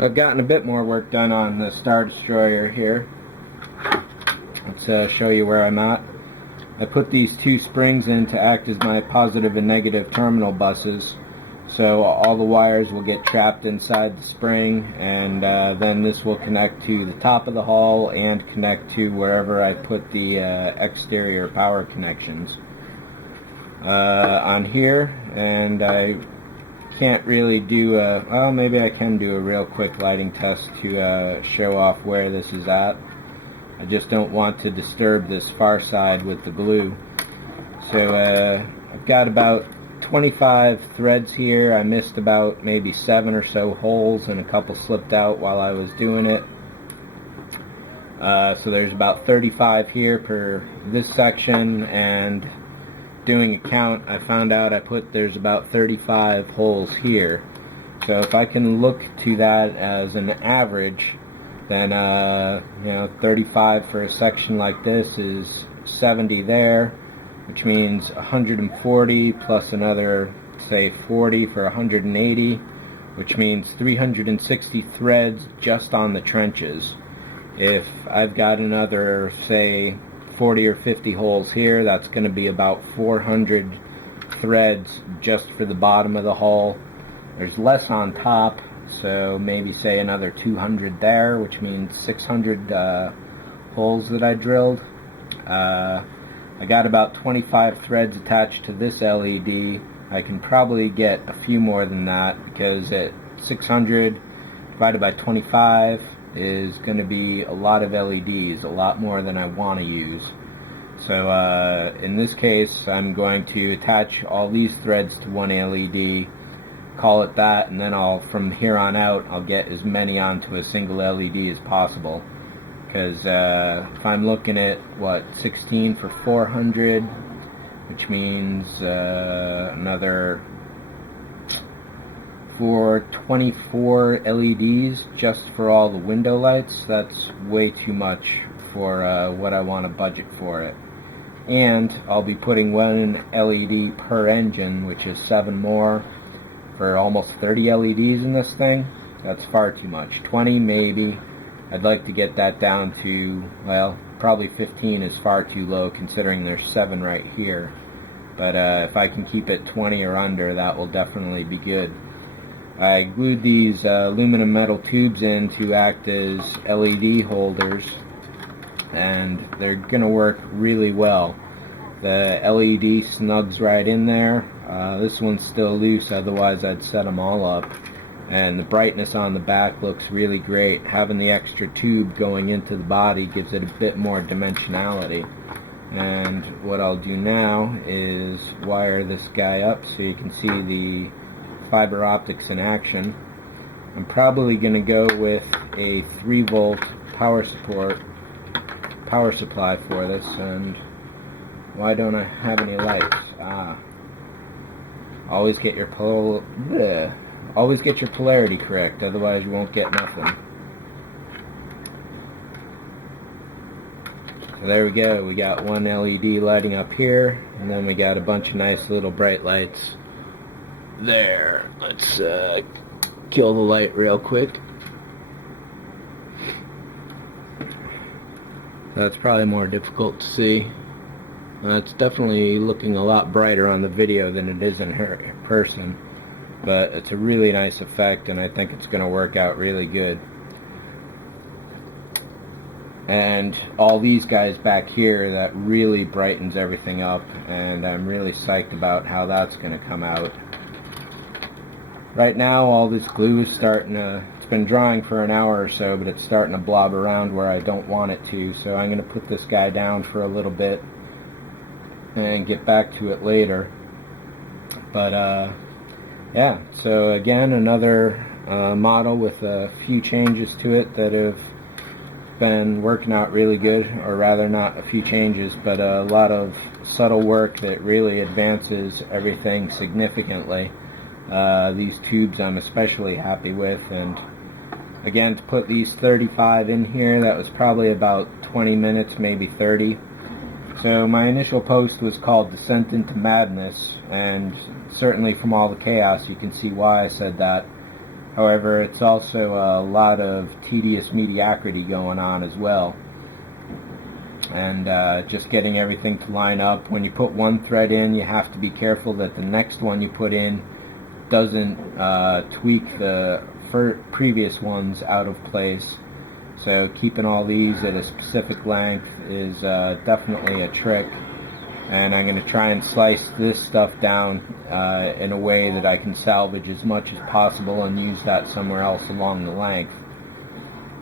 So I've gotten a bit more work done on the Star Destroyer here. Let's show you where I'm at. I put these two springs in to act as my positive and negative terminal buses. So all the wires will get trapped inside the spring, and then this will connect to the top of the hull and connect to wherever I put the exterior power connections on here. And I can't really do well, maybe I can do a real quick lighting test to show off where this is at. I just don't want to disturb this far side with the glue. So I've got about 25 threads here. I missed about maybe 7 or so holes, and a couple slipped out while I was doing it. So there's about 35 here per this section, and doing a count, I found out there's about 35 holes here. So if I can look to that as an average, then 35 for a section like this is 70 there, which means 140 plus another, say, 40 for 180, which means 360 threads just on the trenches. If I've got another, say, 40 or 50 holes here, that's going to be about 400 threads just for the bottom of the hull. There's less on top, so maybe say another 200 there, which means 600 holes that I drilled. I got about 25 threads attached to this LED. I can probably get a few more than that, because at 600 divided by 25 is going to be a lot of LEDs, a lot more than I want to use. So in this case, I'm going to attach all these threads to one LED, call it that, and then from here on out, I'll get as many onto a single LED as possible. Because if I'm looking at, 16 for 400, which means another for 24 LEDs just for all the window lights, that's way too much for what I want to budget for it. And I'll be putting one LED per engine, which is 7 more for almost 30 LEDs in this thing. That's far too much. 20 maybe. I'd like to get that down to, well, probably 15 is far too low considering there's 7 right here. But if I can keep it 20 or under, that will definitely be good. I glued these aluminum metal tubes in to act as LED holders, and they're going to work really well. The LED snugs right in there. This one's still loose, otherwise I'd set them all up. And the brightness on the back looks really great. Having the extra tube going into the body gives it a bit more dimensionality. And what I'll do now is wire this guy up so you can see the fiber optics in action. I'm probably going to go with a 3-volt power supply for this. And why don't I have any lights? Always get your polarity correct, otherwise you won't get nothing. So there we go, we got one LED lighting up here, and then we got a bunch of nice little bright lights there. Let's kill the light real quick. That's probably more difficult to see. It's definitely looking a lot brighter on the video than it is in person. But it's a really nice effect, and I think it's going to work out really good. And all these guys back here, that really brightens everything up, and I'm really psyched about how that's going to come out. Right now, all this glue is starting to, it's been drying for an hour or so, but it's starting to blob around where I don't want it to, so I'm going to put this guy down for a little bit and get back to it later. But yeah, so again, another model with a few changes to it that have been working out really good, or rather not a few changes, but a lot of subtle work that really advances everything significantly. These tubes I'm especially happy with, and again, to put these 35 in here, that was probably about 20 minutes, maybe 30. So my initial post was called Descent into Madness, and certainly from all the chaos you can see why I said that. However, it's also a lot of tedious mediocrity going on as well. And just getting everything to line up. When you put one thread in, you have to be careful that the next one you put in doesn't tweak the previous ones out of place. So keeping all these at a specific length is definitely a trick. And I'm going to try and slice this stuff down in a way that I can salvage as much as possible and use that somewhere else along the length.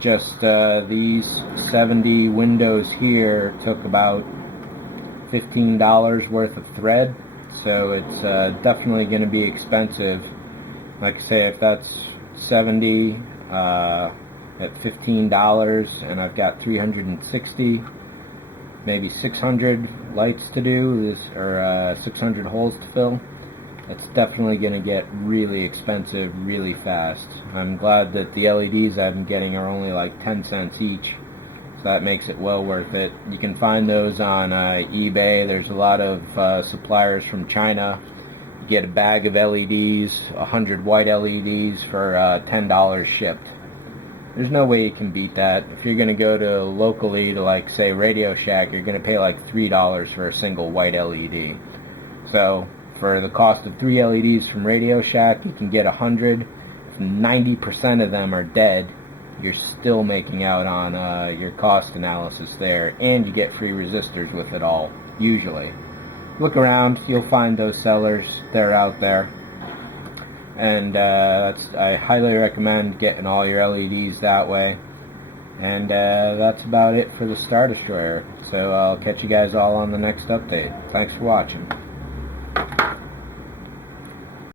Just these 70 windows here took about $15 worth of thread, so it's definitely going to be expensive. Like I say, if that's 70 at $15 and I've got 360, maybe 600 lights to do, or 600 holes to fill, it's definitely going to get really expensive really fast. I'm glad that the LEDs I've been getting are only like 10 cents each, so that makes it well worth it. You can find those on eBay. There's a lot of suppliers from China. You get a bag of LEDs, 100 white LEDs for $10 shipped. There's no way you can beat that. If you're going to go to locally to, like, say, Radio Shack, you're going to pay like $3 for a single white LED. So for the cost of 3 LEDs from Radio Shack, you can get 100. If 90% of them are dead, you're still making out on your cost analysis there, and you get free resistors with it all, usually. Look around, you'll find those sellers. They're out there. And I highly recommend getting all your LEDs that way. And that's about it for the Star Destroyer. So I'll catch you guys all on the next update. Thanks for watching.